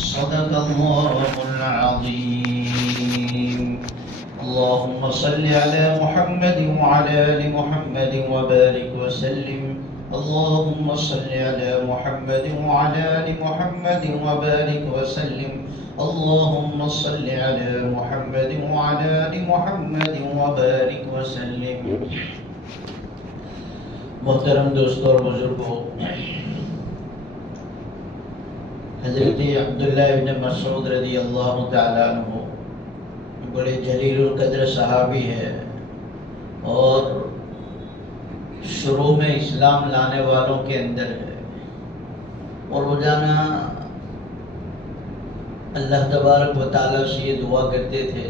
صدق الله العظيم. اللهم صل على محمد وعلى آل محمد وبارك وسلم. اللهم صل على محمد وعلى آل محمد وبارك وسلم. اللهم صل على محمد وعلى آل محمد وبارك وسلم. محترم دوستوں اور بزرگوں، حضرت عبداللہ ابن مسعود رضی اللہ تعالیٰ عنہ بڑے جلیل القدر صحابی ہے اور شروع میں اسلام لانے والوں کے اندر ہے، اور روزانہ اللہ تبارک و تعالیٰ سے یہ دعا کرتے تھے،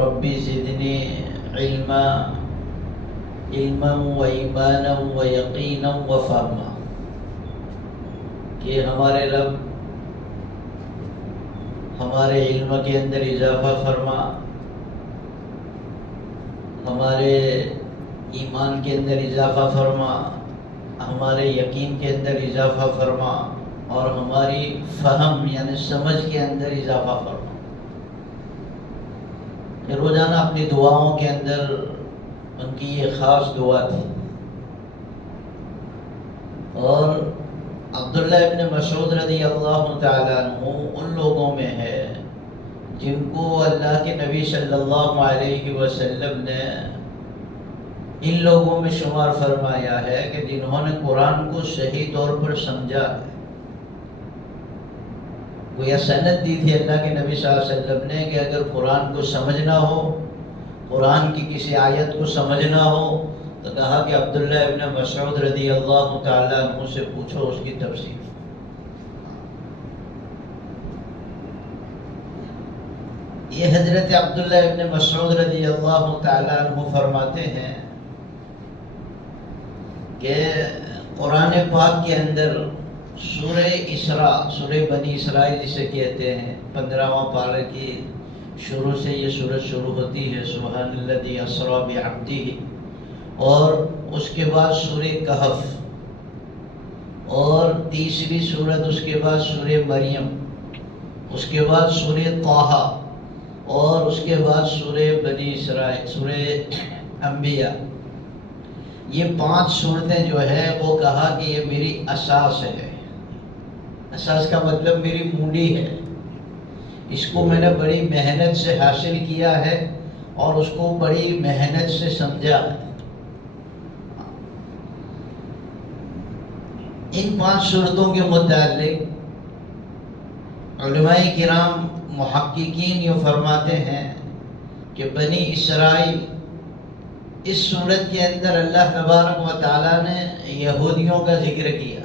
ربی زدنی علما و ایمانا و یقینا و فہما، کہ ہمارے رب ہمارے علم کے اندر اضافہ فرما، ہمارے ایمان کے اندر اضافہ فرما، ہمارے یقین کے اندر اضافہ فرما، اور ہماری فہم یعنی سمجھ کے اندر اضافہ فرما. یہ روزانہ اپنی دعاؤں کے اندر ان کی یہ خاص دعا تھی. اور عبداللہ ابن مسعود رضی اللہ تعالیٰ عنہ ان لوگوں میں ہے جن کو اللہ کے نبی صلی اللہ علیہ وسلم نے ان لوگوں میں شمار فرمایا ہے کہ جنہوں نے قرآن کو صحیح طور پر سمجھا ہے. گویا سند دی تھی اللہ کے نبی صلی اللہ علیہ وسلم نے کہ اگر قرآن کو سمجھنا ہو، قرآن کی کسی آیت کو سمجھنا ہو، تو کہا کہ عبداللہ ابن مسعود رضی اللہ تعالیٰ عنہ سے پوچھو اس کی تفسیر. یہ حضرت عبداللہ ابن مسعود رضی اللہ تعالیٰ عنہ فرماتے ہیں کہ قرآن پاک کے اندر سورہ اسراء، سورہ بنی اسرائیل جسے کہتے ہیں، 15واں پارہ کی شروع سے یہ سورت شروع ہوتی ہے، سبحان الذی اسریٰ بعبدہ، اور اس کے بعد سورہ کہف، اور تیسری سورت اس کے بعد سورہ مریم، اس کے بعد سورہ طٰہٰ، اور اس کے بعد سورہ بنی اسرائیل، سورہ انبیاء. یہ 5 سورتیں جو ہے وہ کہا کہ یہ میری اساس ہے. اساس کا مطلب میری مونڈی ہے. اس کو میں نے بڑی محنت سے حاصل کیا ہے اور اس کو بڑی محنت سے سمجھا ہے. ان 5 سورتوں کے متعلق علماء کرام محققین یہ فرماتے ہیں کہ بنی اسرائیل اس سورت کے اندر اللہ تبارک و تعالیٰ نے یہودیوں کا ذکر کیا.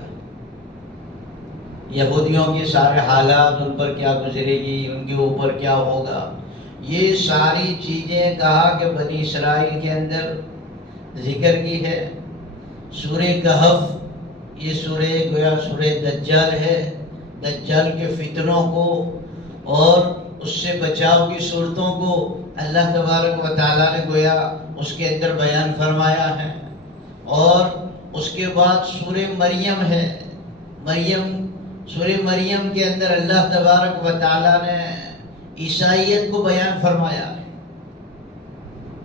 یہودیوں کے سارے حالات، ان پر کیا گزرے گی، ان کے اوپر کیا ہوگا، یہ ساری چیزیں کہا کہ بنی اسرائیل کے اندر ذکر کی ہے. سورہ کہف یہ سورہ گویا سورہ دجال ہے. دجال کے فتنوں کو اور اس سے بچاؤ کی صورتوں کو اللہ تبارک و تعالیٰ نے گویا اس کے اندر بیان فرمایا ہے. اور اس کے بعد سورہ مریم ہے. سورہ مریم کے اندر اللہ تبارک و تعالیٰ نے عیسائیت کو بیان فرمایا ہے.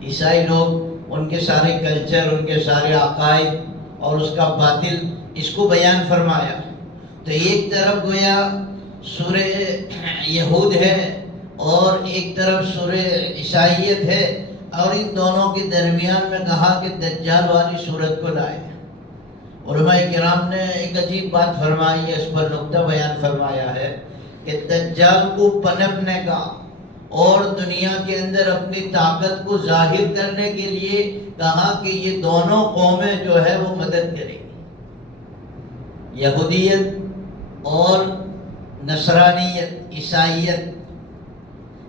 عیسائی لوگ، ان کے سارے کلچر، ان کے سارے عقائد اور اس کا باطل، اس کو بیان فرمایا. تو ایک طرف گویا سورہ یہود ہے اور ایک طرف سورہ عیسائیت ہے، اور ان دونوں کے درمیان میں کہا کہ دجال والی صورت کو لائے. علماء کرام نے ایک عجیب بات فرمائی ہے، اس پر نقطہ بیان فرمایا ہے کہ دجال کو پنپنے کا اور دنیا کے اندر اپنی طاقت کو ظاہر کرنے کے لیے کہا کہ یہ دونوں قومیں جو ہے وہ مدد کریں گی. یہودیت اور نصرانیت، عیسائیت،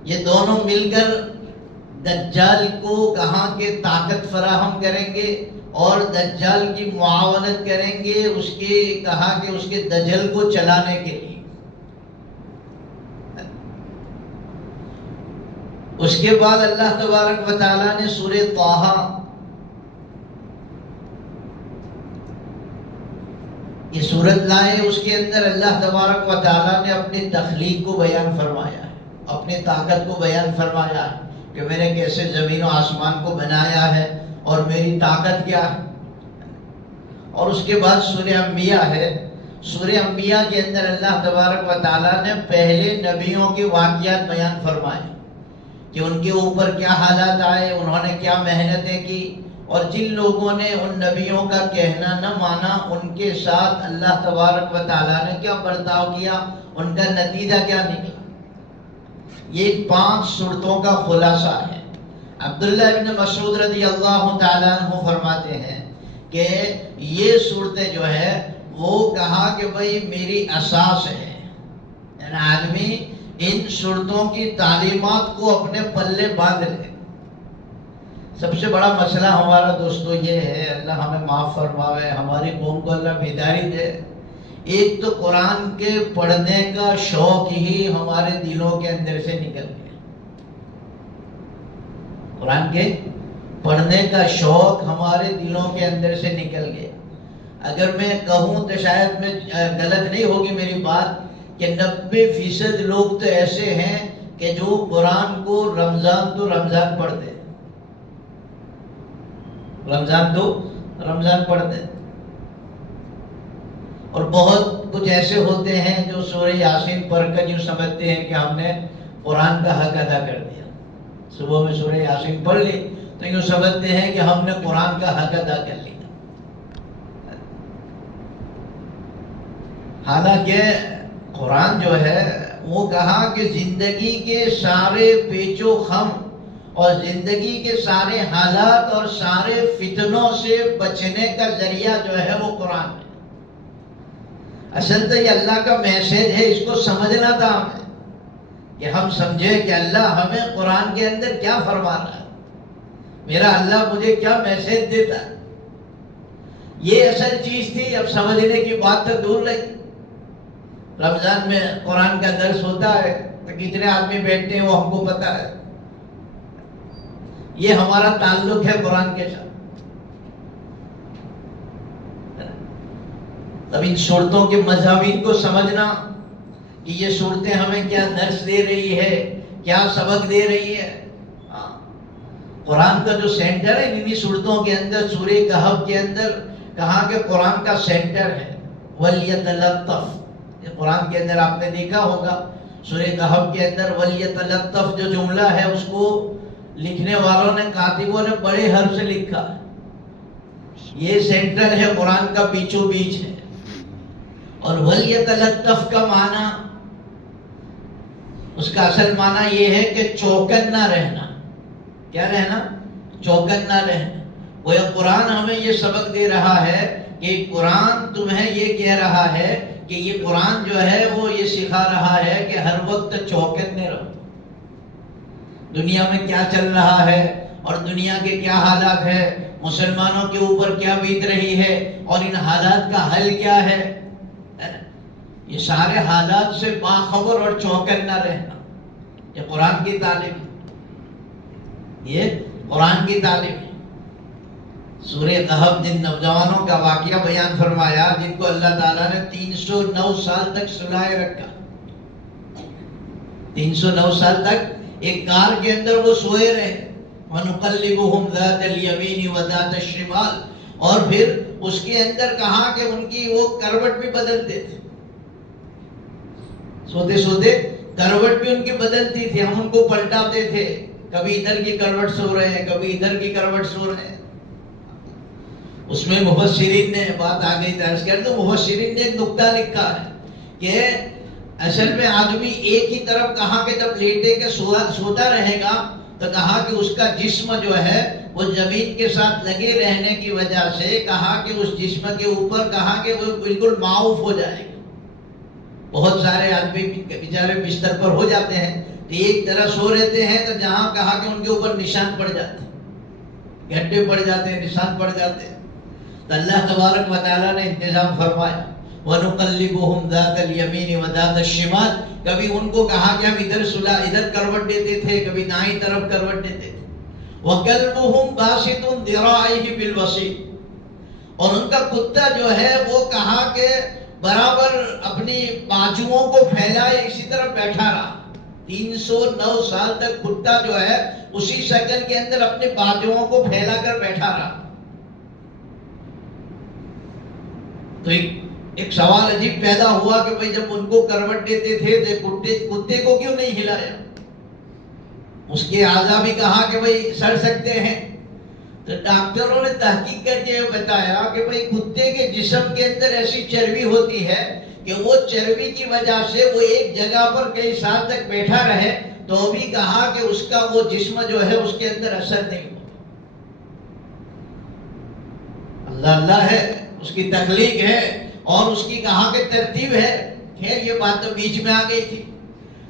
یہ دونوں مل کر دجال کو کہاں کہ طاقت فراہم کریں گے اور دجال کی معاونت کریں گے، اس کے کہا کہ اس کے دجل کو چلانے کے لیے. اس کے بعد اللہ تبارک و تعالیٰ نے سورہ طٰہٰ یہ صورت لائے، اس کے اندر اللہ تبارک و تعالیٰ نے اپنی تخلیق کو بیان فرمایا ہے، اپنی طاقت کو بیان فرمایا ہے کہ میں نے کیسے زمین و آسمان کو بنایا ہے اور میری طاقت کیا ہے۔ اور اس کے بعد سورہ انبیاء ہے، سورہ انبیاء کے اندر اللہ تبارک و تعالیٰ نے پہلے نبیوں کے واقعات بیان فرمائے کہ ان کے اوپر کیا حالات آئے، انہوں نے کیا محنتیں کی، اور جن لوگوں نے ان نبیوں کا کہنا نہ مانا ان کے ساتھ اللہ تبارک و تعالیٰ نے کیا برتاؤ کیا، ان کا نتیجہ کیا نکلا۔ یہ 5 صورتوں کا خلاصہ ہے۔ عبداللہ ابن مسعود رضی اللہ تعالیٰ عنہ فرماتے ہیں کہ یہ صورتیں جو ہے وہ کہا کہ بھئی میری اساس ہے، یعنی آدمی ان صورتوں کی تعلیمات کو اپنے پلے باندھ لے۔ سب سے بڑا مسئلہ ہمارا دوستو یہ ہے، اللہ ہمیں معاف فرماوے، ہماری قوم کو اللہ بیداری دے، ایک تو قرآن کے پڑھنے کا شوق ہی ہمارے دلوں کے اندر سے نکل گیا۔ قرآن کے پڑھنے کا شوق ہمارے دلوں کے اندر سے نکل گیا۔ اگر میں کہوں تو شاید میں غلط نہیں ہوگی میری بات کہ 90% لوگ تو ایسے ہیں کہ جو قرآن کو رمضان تو رمضان پڑھتے ہیں، رمضان تو رمضان پڑھتے ہیں، اور بہت کچھ ایسے ہوتے ہیں جو سورہ یاسین پڑھ کر یوں سمجھتے ہیں کہ ہم نے قرآن کا حق ادا کر دیا۔ صبح میں سورہ یاسین پڑھ لی تو یوں سمجھتے ہیں کہ ہم نے قرآن کا حق ادا کر لیا، حالانکہ قرآن جو ہے وہ کہا کہ زندگی کے سارے پیچ و خم اور زندگی کے سارے حالات اور سارے فتنوں سے بچنے کا ذریعہ جو ہے وہ قرآن ہے۔ اصل تو یہ اللہ کا میسج ہے، اس کو سمجھنا تھا ہمیں کہ ہم سمجھے کہ اللہ ہمیں قرآن کے اندر کیا فرما رہا ہے، میرا اللہ مجھے کیا میسج دیتا ہے۔ یہ اصل چیز تھی۔ اب سمجھنے کی بات تو دور رہی۔ رمضان میں قرآن کا درس ہوتا ہے تو کتنے آدمی بیٹھتے ہیں وہ ہم کو پتا ہے۔ یہ ہمارا تعلق ہے قرآن کے ساتھ۔ اب ان صورتوں کے مضامین کو سمجھنا کہ یہ صورتیں ہمیں کیا درس دے رہی ہے، کیا سبق دے رہی ہے۔ قرآن کا جو سینٹر ہے انہی صورتوں کے اندر، سورہ کہف کے اندر کہا کہ قرآن کا سینٹر ہے وَلْيَتَلَطَّفْ۔ یہ قرآن کے اندر آپ نے دیکھا ہوگا سورہ کہف کے اندر وَلْيَتَلَطَّفْ جو جملہ ہے اس کو لکھنے والوں نے، کاتبوں نے بڑے حرف سے لکھا۔ یہ سینٹر ہے قرآن کا، بیچو بیچ ہے۔ اور وَلْيَتَلَطَّفْ کا معنی، اس کا اصل معنی یہ ہے کہ چوکن نہ رہنا۔ کیا رہنا؟ چوکن نہ رہنا۔ وہ قرآن ہمیں یہ سبق دے رہا ہے کہ قرآن تمہیں یہ کہہ رہا ہے کہ یہ قرآن جو ہے وہ یہ سکھا رہا ہے کہ ہر وقت چوکنے رہو۔ دنیا میں کیا چل رہا ہے اور دنیا کے کیا حالات ہے، مسلمانوں کے اوپر کیا بیت رہی ہے اور ان حالات کا حل کیا ہے، یہ سارے حالات سے باخبر اور چوکن نہ رہنا، یہ قرآن کی تعلیم، یہ قرآن کی تعلیم ہے۔ سورہ کہف جن نوجوانوں کا واقعہ بیان فرمایا جن کو اللہ تعالیٰ نے 309 سال تک سلائے رکھا، 309 سال تک ایک کار کے اندر وہ سوئے رہے، وَنُقَلِّبُهُمْ ذَاتَ الْيَمِينِ وَذَاتَ الشِّمَالِ، اور پھر اس کے اندر کہا کہ ان کی وہ کروٹ بھی بدلتے تھے، سوتے سوتے کروٹ بھی ان کی بدلتی تھی، ہم ان کو پلٹاتے تھے، کبھی ادھر کی کروٹ سو رہے ہیں، کبھی ادھر کی کروٹ سو رہے ہیں۔ اس میں مفسرین نے بات آ گئی درس کر، تو مفسرین نے ایک نقطہ لکھا ہے کہ اصل میں آدمی ایک ہی طرف کہا کہ جب لیٹے کے سوتا رہے گا تو کہا کہ اس کا جسم جو ہے وہ زمین کے ساتھ لگے رہنے کی وجہ سے کہا کہ اس جسم کے اوپر کہا کہ وہ بالکل معاف ہو جائے گا۔ بہت سارے آدمی بیچارے بستر پر ہو جاتے ہیں تو ایک طرح سو رہتے ہیں تو جہاں کہا کہ ان کے اوپر نشان پڑ جاتے ہیں، گھٹے پڑ جاتے ہیں، نشان پڑ جاتے ہیں، تو اللہ تبارک و تعالیٰ نے انتظام فرمایا وَنُقَلِّبُهُمْ ذَاتَ الْيَمِينِ وَذَاتَ الشِّمَالِ، کبھی ان کو کہا کہ ہم ادھر کروٹ دیتے تھے، کبھی دائیں طرف کروٹ دیتے تھے۔ وَقَلْبُهُمْ بَاسِطٌ ذِرَاعِهِ بِالْوَسِيطِ، اور ان کا کتا جو ہے وہ کہا کہ برابر اپنی بازوؤں کو پھیلائے اسی طرح بیٹھا رہا. 309 سال تک کتا جو ہے اسی شکل کے اندر اپنے بازوؤں کو پھیلا کر بیٹھا رہا. تو ایک سوال عجیب پیدا ہوا کہ بھئی جب ان کو کروٹ دیتے تھے تو کتے کو کیوں نہیں ہلایا؟ اس کے اعضاء بھی کہا کہ بھئی سڑ سکتے ہیں. تو ڈاکٹروں نے تحقیق کر کے بتایا کہ بھئی کتے کے جسم کے اندر ایسی چربی ہوتی ہے کہ وہ چربی کی وجہ سے وہ ایک جگہ پر کئی سال تک بیٹھا رہے تو بھی کہا کہ اس کا وہ جسم جو ہے اس کے اندر اثر نہیں ہوتا. اللہ اللہ ہے، اس کی تخلیق ہے اور اس کی کہا کہ ترتیب ہے. خیر یہ بات تو بیچ میں آ گئی تھی.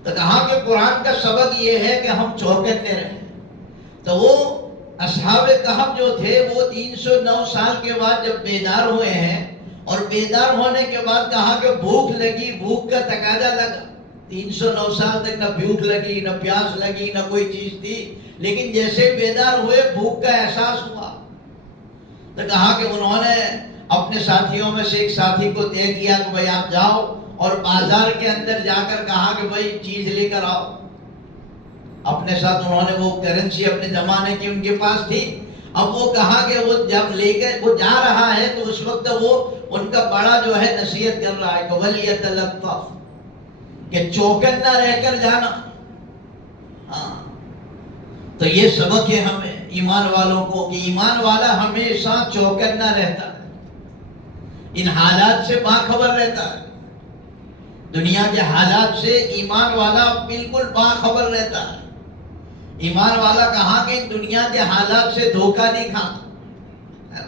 تو کہا کہ قرآن کا سبق یہ ہے کہ ہم چوکنے رہیں. تو وہ اصحاب کہف جو تھے وہ 309 سال کے بعد جب بیدار ہوئے ہیں اور بیدار ہونے کے بعد کہا کہ بھوک لگی، بھوک کا تقاضا لگا. 309 سال تک نہ بھوک لگی نہ پیاس لگی نہ کوئی چیز تھی، لیکن جیسے بیدار ہوئے بھوک کا احساس ہوا. تو کہا کہ انہوں نے اپنے ساتھیوں میں سے ایک ساتھی کو طے کیا کہ بھئی آپ جاؤ اور بازار کے اندر جا کر کہا کہ بھئی چیز لے کر آؤ. اپنے ساتھ انہوں نے وہ کرنسی اپنے زمانے کی ان کے پاس تھی. اب وہ کہا کہ وہ جب لے کر وہ جا رہا ہے تو اس وقت وہ ان کا بڑا جو ہے نصیحت کر رہا ہے کہ وَلْيَتَلَطَّفْ، کہ چوکن نہ رہ کر جانا. ہاں تو یہ سبق ہے ہمیں ایمان والوں کو کہ ایمان والا ہمیشہ چوکن نہ رہتا ہے، ان حالات سے باخبر رہتا ہے. دنیا کے حالات سے ایمان والا بالکل باخبر رہتا ہے. ایمان والا کہاں کہ دنیا کے حالات سے دھوکہ نہیں کھاتا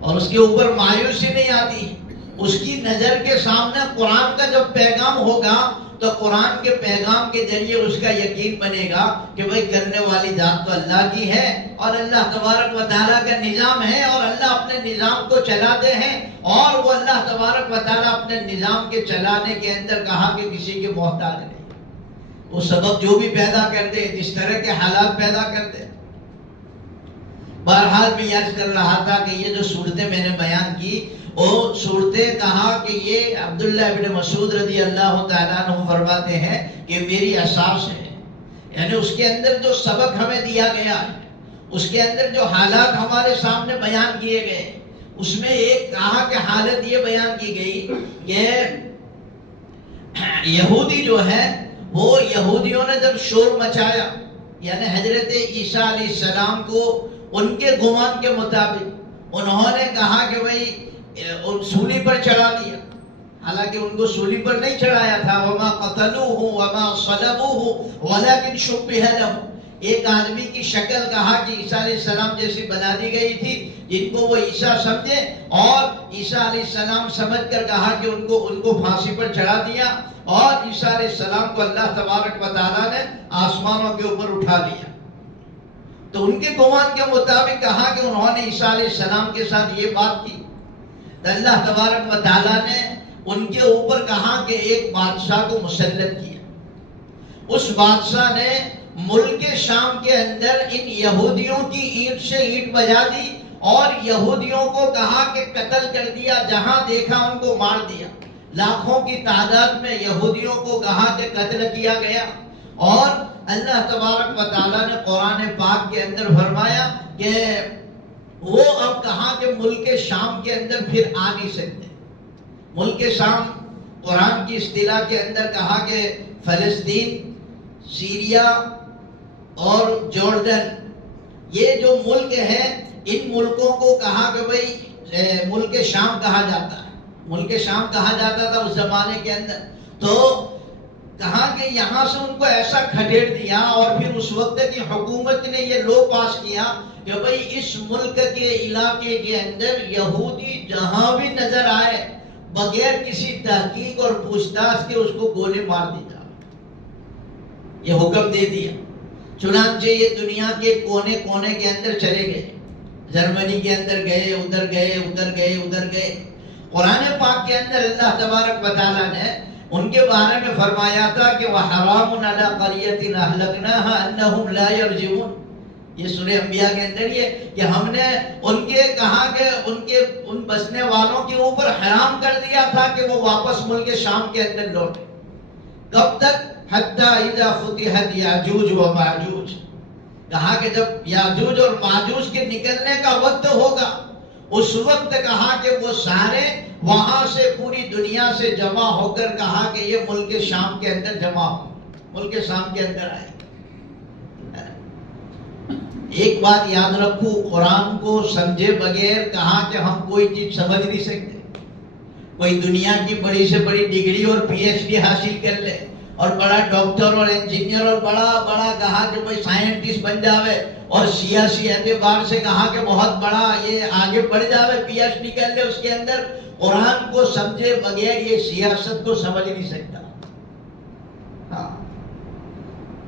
اور اس کے اوپر مایوسی نہیں آتی. اس کی نظر کے سامنے قرآن کا جب پیغام ہوگا تو قرآن کے پیغام کے ذریعے اس کا یقین بنے گا کہ بھئی کرنے والی ذات تو اللہ کی ہے اور اللہ تبارک و تعالیٰ کا نظام ہے اور اللہ اپنے نظام کو چلاتے ہیں اور وہ اللہ تبارک و تعالیٰ اپنے نظام کے چلانے کے اندر کہا کہ کسی کے محتاج نہیں. وہ سبب جو بھی پیدا کرتے جس طرح کے حالات پیدا کرتے. بہرحال میں یاد کر رہا تھا کہ یہ جو صورتیں میں نے بیان کی وہ صورتیں کہا کہ یہ عبداللہ ابن مسعود رضی اللہ تعالیٰ عنہ فرماتے ہیں کہ میری اساس ہے. یعنی اس کے اندر جو سبق ہمیں دیا گیا ہے، اس کے اندر جو حالات ہمارے سامنے بیان کیے گئے، اس میں ایک کہا کہ حالت یہ بیان کی گئی کہ یہودی جو ہے وہ یہودیوں نے جب شور مچایا، یعنی حضرت عیسیٰ علیہ السلام کو ان کے گمان کے مطابق انہوں نے کہا کہ بھئی سولی پر چڑھا دیا. حالانکہ ان کو سولی پر نہیں چڑھایا تھا. وما قتلوه وما صلبوه ولكن شبه لهم. ایک آدمی کی شکل کہا کہ عیسیٰ علیہ السلام جیسی بنا دی گئی تھی جن کو وہ عیسیٰ سمجھے اور عیسیٰ علیہ السلام سمجھ کر کہا کہ ان کو پھانسی پر چڑھا دیا اور عیسیٰ علیہ السلام کو اللہ تبارک و تعالیٰ نے آسمانوں کے اوپر اٹھا لیا. تو ان کے گمان کے مطابق کہا کہ انہوں نے عیسیٰ علیہ السلام کے ساتھ یہ بات کی. اللہ تبارک و تعالیٰ نے ان کے اوپر کہا کہ ایک بادشاہ کو مسلط کیا. اس بادشاہ نے ملک شام کے اندر ان یہودیوں کی اینٹ سے اینٹ بجا دی اور یہودیوں کو کہا کہ قتل کر دیا. جہاں دیکھا ان کو مار دیا. لاکھوں کی تعداد میں یہودیوں کو کہا کہ قتل کیا گیا. اور اللہ تبارک و تعالیٰ نے قرآن پاک کے اندر فرمایا کہ وہ اب کہا کہ ملک شام کے اندر پھر آ نہیں سکتے. ملک شام قرآن کی اصطلاح کے اندر کہا کہ فلسطین، سیریا اور جورڈن، یہ جو ملک ہیں ان ملکوں کو کہا کہ بھئی ملک شام کہا جاتا ہے. ملک شام کہا جاتا تھا اس زمانے کے اندر. تو کہا کہ یہاں سے ان کو ایسا کھڈیر دیا اور پھر اس وقت کی حکومت نے یہ لو پاس کیا کہ بھئی اس ملک کے علاقے کے اندر یہودی جہاں بھی نظر آئے بغیر کسی تحقیق اور پوچھ تاچھ کے اس کو گولے مار دی جائے. یہ حکم دے دیا. چنانچہ یہ دنیا کے کونے کونے کے اندر چلے گئے. جرمنی کے اندر گئے، ادھر گئے، ادھر گئے، ادھر گئے. قرآن پاک کے اندر اللہ تبارک و تعالیٰ نے ان کے بارے میں فرمایا تھا کہ وَحَرَامٌ عَلَىٰ قَرْيَةٍ أَهْلَكْنَاهَا أَنَّهُمْ لَا يَرْجِعُونَ. یہ سورہ انبیاء کے اندر یہ کہ ہم نے ان کے کہا کہ ان بسنے والوں کے اوپر حرام کر دیا تھا کہ وہ واپس ملک شام کے اندر لوٹے. کب تک؟ حتی اذا فتحت یاجوج و ماجوج. کہا کہ جب یاجوج اور ماجوج کے نکلنے کا وقت ہوگا اس وقت کہا کہ وہ سارے وہاں سے پوری دنیا سے جمع ہو کر کہا کہ یہ ملک شام کے اندر جمع ہو، ملک شام کے اندر آئے. ایک بات یاد رکھو، قرآن کو سمجھے بغیر کہا کہ ہم کوئی چیز سمجھ نہیں سکتے. کوئی دنیا کی بڑی سے بڑی ڈگری اور پی ایچ ڈی حاصل کر لے اور بڑا ڈاکٹر اور انجینئر اور بڑا کہا کہ بھائی سائنٹسٹ بن جاوے اور سیاسی اعتبار سے کہا کہ بہت بڑا یہ آگے بڑھ جاوے، پی ایچ ڈی کر لے، اس کے اندر قرآن کو سمجھے بغیر یہ سیاست کو سمجھ نہیں سکتا. ہاں،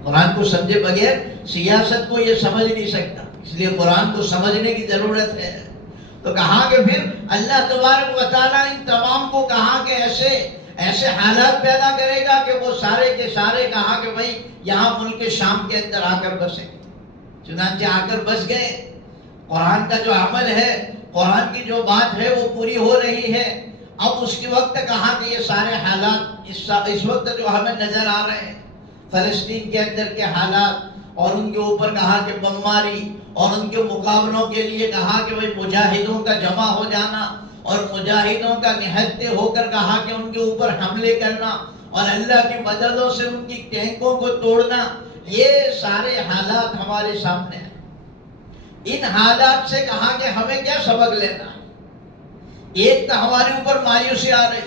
قرآن کو سمجھے بغیر سیاست کو یہ سمجھ نہیں سکتا. اس لیے قرآن کو سمجھنے کی ضرورت ہے. تو کہا کہ پھر اللہ تبارک و تعالیٰ ان تمام کو کہا کہ ایسے حالات پیدا کرے گا کہ وہ سارے کے سارے کہا کہ بھائی یہاں ملک شام کے اندر آ کر بسے. چنانچہ آ کر بس گئے. قرآن کا جو عمل ہے، قرآن کی جو بات ہے وہ پوری ہو رہی ہے. اب اس کے وقت کہا کہ یہ سارے حالات اس وقت جو ہمیں نظر آ رہے ہیں، فلسطین کے اندر کے حالات اور ان کے اوپر کہا کہ بمباری اور ان کے مقابلوں کے لیے کہا کہ بھائی مجاہدوں کا جمع ہو جانا اور مجاہدوں کا نہتے ہو کر کہا کہ ان کے اوپر حملے کرنا اور اللہ کی مددوں سے ان کی ٹینکوں کو توڑنا، یہ سارے حالات ہمارے سامنے ہیں. ان حالات سے کہا کہ ہمیں کیا سبق لینا ہے؟ ایک تو ہمارے اوپر مایوسی آ رہی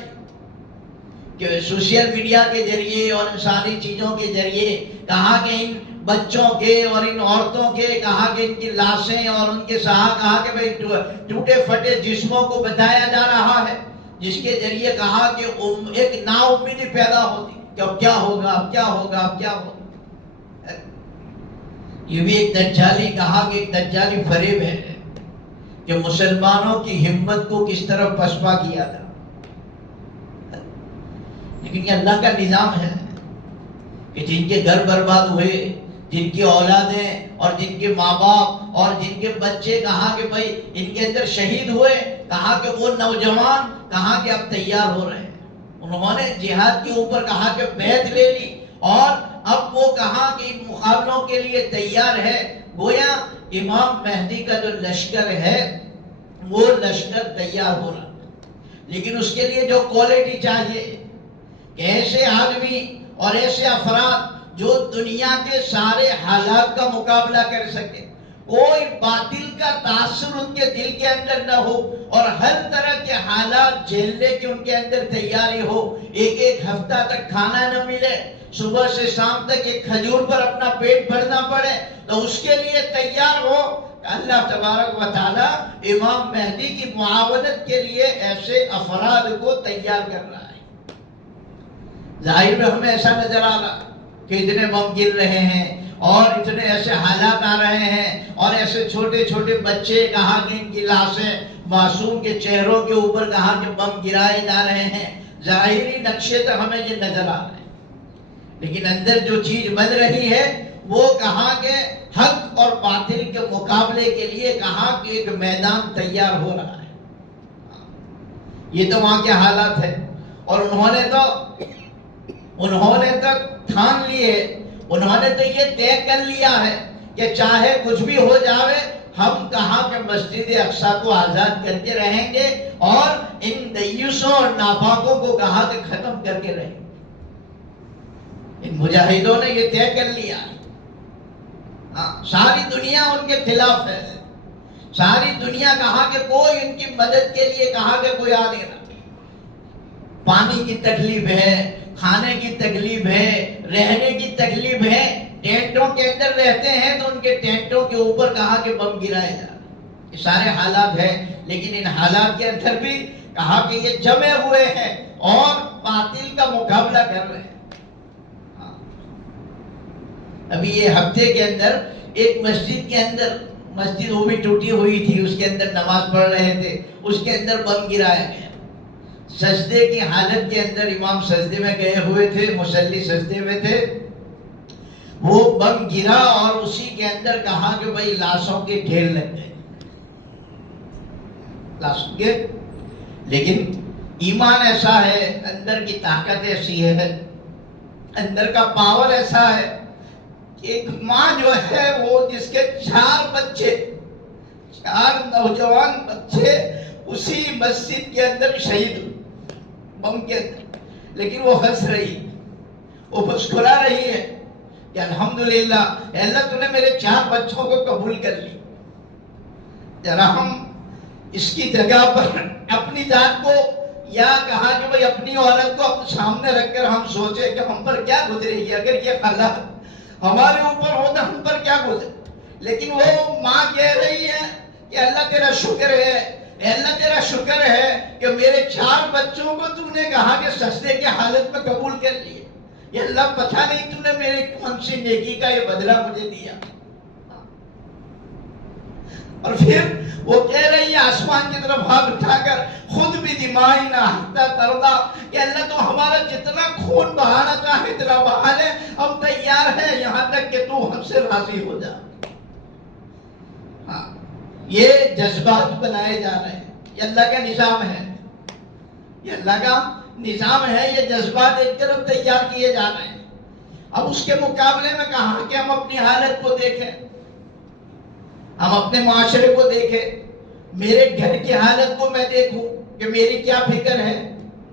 کہ سوشل میڈیا کے ذریعے اور ان ساری چیزوں کے ذریعے کہا کہ ان بچوں کے اور ان عورتوں کے کہا کہ ان کی لاشیں اور ان کے کہا کہ بھئی ٹوٹے پھٹے جسموں کو بتایا جا رہا ہے، جس کے ذریعے کہا کہ ایک نا امیدی پیدا ہوتی کہ اب کیا ہوگا، اب کیا ہوگا، اب کیا ہوگا. یہ بھی ایک دجالی کہا کہ ایک دجالی فریب ہے کہ مسلمانوں کی ہمت کو کس طرح پسپا کیا تھا. لیکن یہ اللہ کا نظام ہے کہ جن کے گھر برباد ہوئے، جن کی اولادیں اور جن کے ماں باپ اور جن کے بچے کہا کہ بھائی ان کے اندر شہید ہوئے، کہا کہ وہ نوجوان کہا کہ اب تیار ہو رہے ہیں. انہوں نے جہاد کے اوپر کہا کہ بیعت لے لی اور اب وہ کہا کہ ان مقابلوں کے لیے تیار ہے. گویا امام مہدی کا جو لشکر ہے وہ لشکر تیار ہو رہا ہے، لیکن اس کے لیے جو کوالٹی چاہیے کہ ایسے آدمی اور ایسے افراد جو دنیا کے سارے حالات کا مقابلہ کر سکے، کوئی باطل کا تاثر ان کے دل کے اندر نہ ہو اور ہر طرح کے حالات جھیلنے کی ان کے اندر تیاری ہو. ایک ہفتہ تک کھانا نہ ملے، صبح سے شام تک ایک کھجور پر اپنا پیٹ بھرنا پڑے تو اس کے لیے تیار ہو. اللہ تبارک و تعالیٰ امام مہدی کی معاونت کے لیے ایسے افراد کو تیار کر رہا ہے. ظاہر میں ہمیں ایسا نظر آ رہا کہ اتنے بم گر رہے ہیں اور اتنے ایسے حالات آ رہے ہیں اور ایسے چھوٹے چھوٹے بچے کہا کہ ان کی لاشیں معصوم کے چہروں کے اوپر کہا کہ بم گرائے جا رہے ہیں. ظاہری نقشے تو ہمیں یہ نظر آ رہے ہیں، لیکن اندر جو چیز بن رہی ہے وہ کہا کہ حق اور باطل کے مقابلے کے لیے کہا کہ ایک میدان تیار ہو رہا ہے. یہ تو وہاں کے حالات ہے اور انہوں نے تک ٹھان لیے، انہوں نے تو یہ طے کر لیا ہے کہ چاہے کچھ بھی ہو جاوے ہم کہا کہ مسجد اقصی کو آزاد کر کے رہیں گے اور ان دیوسوں اور ناپاکوں کو کہا کہ ختم کر کے رہیں گے. ان مجاہدوں نے یہ طے کر لیا. ساری دنیا ان کے خلاف ہے، ساری دنیا کہا کہ کوئی ان کی مدد کے لیے کہا کہ کوئی آ نہیں رہا. پانی کی تکلیف ہے، کھانے کی تکلیف ہے، رہنے کی تکلیف ہے. ٹینٹوں کے اندر رہتے ہیں تو ان کے ٹینٹوں کے اوپر کہا کہ بم گرائے جا رہے. یہ سارے حالات ہیں، لیکن ان حالات کے اندر بھی کہا کہ یہ جمے ہوئے ہیں اور باطل کا مقابلہ کر رہے ہیں. ابھی یہ ہفتے کے اندر ایک مسجد کے اندر، مسجد وہ بھی ٹوٹی ہوئی تھی، اس کے اندر نماز پڑھ رہے تھے، اس کے اندر بم گرایا گیا. سجدے کی حالت کے اندر امام سجدے میں گئے ہوئے تھے، مصلی سجدے میں تھے. وہ بم گرا اور اسی کے اندر کہا کہ بھائی لاشوں کے ڈھیر لگ گئے، لاشوں کے۔ لیکن ایمان ایسا ہے، اندر کی طاقت ایسی ہے، اندر کا پاور ایسا ہے کہ ایک ماں جو ہے وہ جس کے 4 بچے، 4 نوجوان بچے اسی مسجد کے اندر شہید ہوئے بم کے اندر، لیکن وہ ہنس رہی ہے، وہ مسکرا رہی ہے کہ الحمدللہ اے اللہ تو نے میرے 4 بچوں کو قبول کر لی۔ ذرا ہم اس کی جگہ پر اپنی ذات کو یا کہا کہ بھئی اپنی عورت کو اپنے سامنے رکھ کر ہم سوچیں کہ ہم پر کیا گزرے گی، اگر یہ حالات ہمارے اوپر ہو تو ہم پر کیا گزرے۔ لیکن وہ ماں کہہ رہی ہے کہ اللہ تیرا شکر ہے، اے اللہ تیرا شکر ہے کہ میرے 4 بچوں کو تو نے کہا کہ سجدے کی حالت میں قبول کر لیے، یہ اللہ پتہ نہیں تو نے میرے کون سی نیکی کا یہ بدلہ مجھے دیا۔ اور پھر وہ کہہ رہی ہے آسمان کی طرف ہاتھ اٹھا کر خود بھی دمائی نہ حتی تردا، کہ اللہ تو ہمارا جتنا خون بہانا چاہے اتنا بہا لے، ہم تیار ہیں یہاں تک کہ تو ہم سے راضی ہو جا۔ یہ جذبات بنائے جا رہے ہیں، یہ اللہ کا نظام ہے، یہ اللہ کا نظام ہے، یہ جذبات ایک طرف تیار کیے جا رہے ہیں۔ اب اس کے مقابلے میں کہا کہ ہم اپنی حالت کو دیکھیں، ہم اپنے معاشرے کو دیکھیں، میرے گھر کی حالت کو میں دیکھوں کہ میری کیا فکر ہے،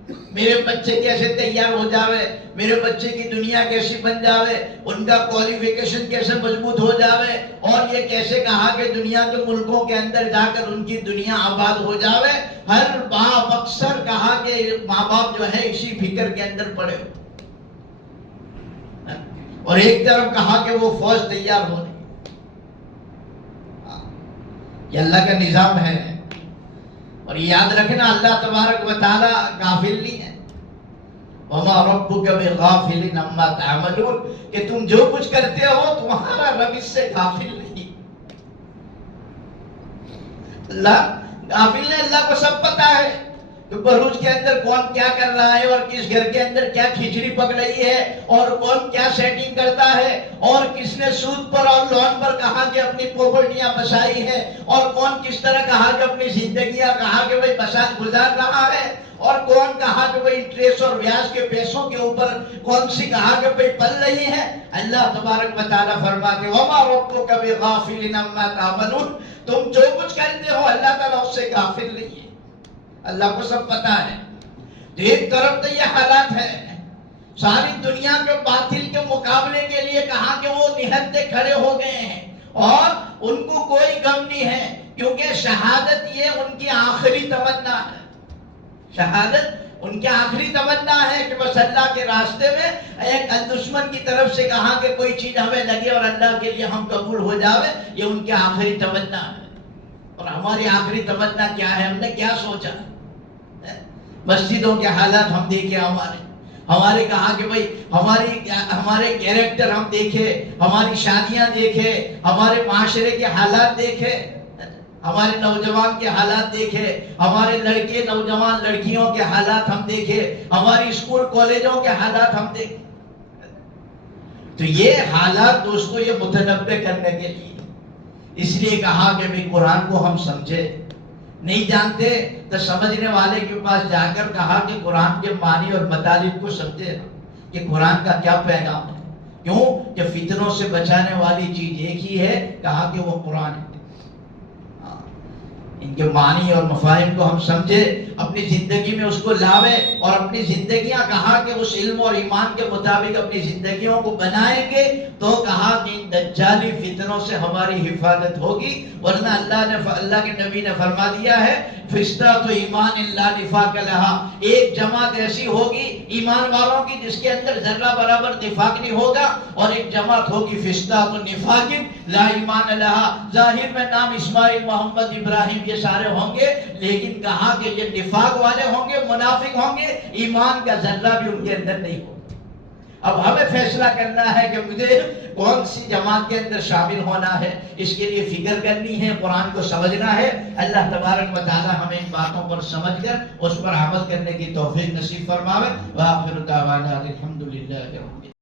میرے بچے کیسے تیار ہو جاوے، میرے بچے کی دنیا کیسی بن جاوے، ان کا کوالیفیکیشن کیسے مضبوط ہو جاوے، اور یہ کیسے کہا کہ دنیا کے ملکوں کے اندر جا کر ان کی دنیا آباد ہو جاوے۔ ہر باپ اکثر کہا کہ ماں باپ جو ہے اسی فکر کے اندر پڑے ہو، اور ایک طرف کہا کہ وہ فوج تیار ہو رہی۔ یہ اللہ کا نظام ہے، اور یاد رکھنا اللہ تبارک و تعالی غافل نہیں ہے۔ وَمَا رَبُّكَ بِغَافِلٍ عَمَّا تَعْمَلُونَ، کہ تم جو کچھ کرتے ہو تمہارا رب اس سے غافل نہیں۔ اللہ غافل نہیں، اللہ کو سب پتا ہے کہ بروج کے اندر کون کیا کر رہا ہے، اور کس گھر کے اندر کیا کھچڑی پک رہی ہے، اور کون کیا سیٹنگ کرتا ہے، اور کس نے سود پر اور لون پر کہا کہ اپنی پراپرٹیاں بسائی ہے، اور کون کس طرح کہا کہ اپنی زندگیاں کہا کہ بھئی گزار رہا ہے، اور کون کہا کہ بھئی انٹریسٹ اور بیاج کے پیسوں کے اوپر کون سی کہا کہ بھئی پل رہی ہے۔ اللہ تبارک و تعالیٰ فرماتے وَمَا رَبُّكَ بِغَافِلٍ عَمَّا تَعْمَلُونَ، تم جو کچھ کرتے ہو اللہ تعالیٰ اس سے غافل نہیں ہے، اللہ کو سب پتا ہے۔ تو ایک طرف تو یہ حالات ہے، ساری دنیا کے باطل کے مقابلے کے لیے کہا کہ وہ نہتے کھڑے ہو گئے ہیں، اور ان کو کوئی غم نہیں ہے، کیونکہ شہادت یہ ان کی آخری تمنا ہے۔ شہادت ان کی آخری تمنا ہے کہ بس اللہ کے راستے میں ایک دشمن کی طرف سے کہا کہ کوئی چیز ہمیں لگے اور اللہ کے لیے ہم قبول ہو جاوے، یہ ان کی آخری تمنا ہے۔ اور ہماری آخری تمنا کیا ہے، ہم نے کیا سوچا؟ مسجدوں کے حالات ہم دیکھیں، ہمارے کہا کہ بھئی ہمارے کیریکٹر ہم دیکھیں، ہماری شادیاں دیکھیں، ہمارے معاشرے کے حالات دیکھیں، ہمارے نوجوان کے حالات دیکھیں، ہمارے لڑکے نوجوان لڑکیوں کے حالات ہم دیکھیں، ہماری اسکول کالجوں کے حالات ہم دیکھیں۔ تو یہ حالات دوستو یہ متنبع کرنے کے لیے اس لیے کہا کہ بھی قرآن کو ہم سمجھے، نہیں جانتے تو سمجھنے والے کے پاس جا کر کہا کہ قرآن کے معنی اور مطالب کو سمجھے کہ قرآن کا کیا پیغام ہے۔ کیوں کہ فتنوں سے بچانے والی چیز ایک ہی ہے، کہا کہ وہ قرآن ہے۔ ان کے معنی اور مفاہیم کو ہم سمجھے، اپنی زندگی میں اس کو لاوے، اور اپنی زندگیاں کہا کہ اس علم اور ایمان کے مطابق اپنی زندگیوں کو بنائیں گے تو کہا کہ ان دجالی فتنوں سے ہماری حفاظت ہوگی، ورنہ اللہ کے نبی نے فرما دیا ہے فِسْتَةُ ایمان لا نفاق لہا، ایک جماعت ایسی ہوگی ایمان والوں کی جس کے اندر ذرہ برابر نفاق نہیں ہوگا، اور ایک جماعت ہوگی فِسْتَةُ نفاق لا ایمان لہا، ظاہر میں نام اسماعیل محمد ابراہیم یہ سارے ہوں گے، لیکن کہا کہ یہ نفاق والے ہوں گے، منافق ہوں گے، ایمان کا ذرہ بھی ان کے اندر نہیں ہوگا۔ اب ہمیں فیصلہ کرنا ہے کہ مجھے کون سی جماعت کے اندر شامل ہونا ہے، اس کے لیے فکر کرنی ہے، قرآن کو سمجھنا ہے۔ اللہ تبارک و تعالی ہمیں ان باتوں پر سمجھ کر اس پر عمل کرنے کی توفیق نصیب فرماوے۔ وآخر دعوانا الحمدللہ رب العالمین۔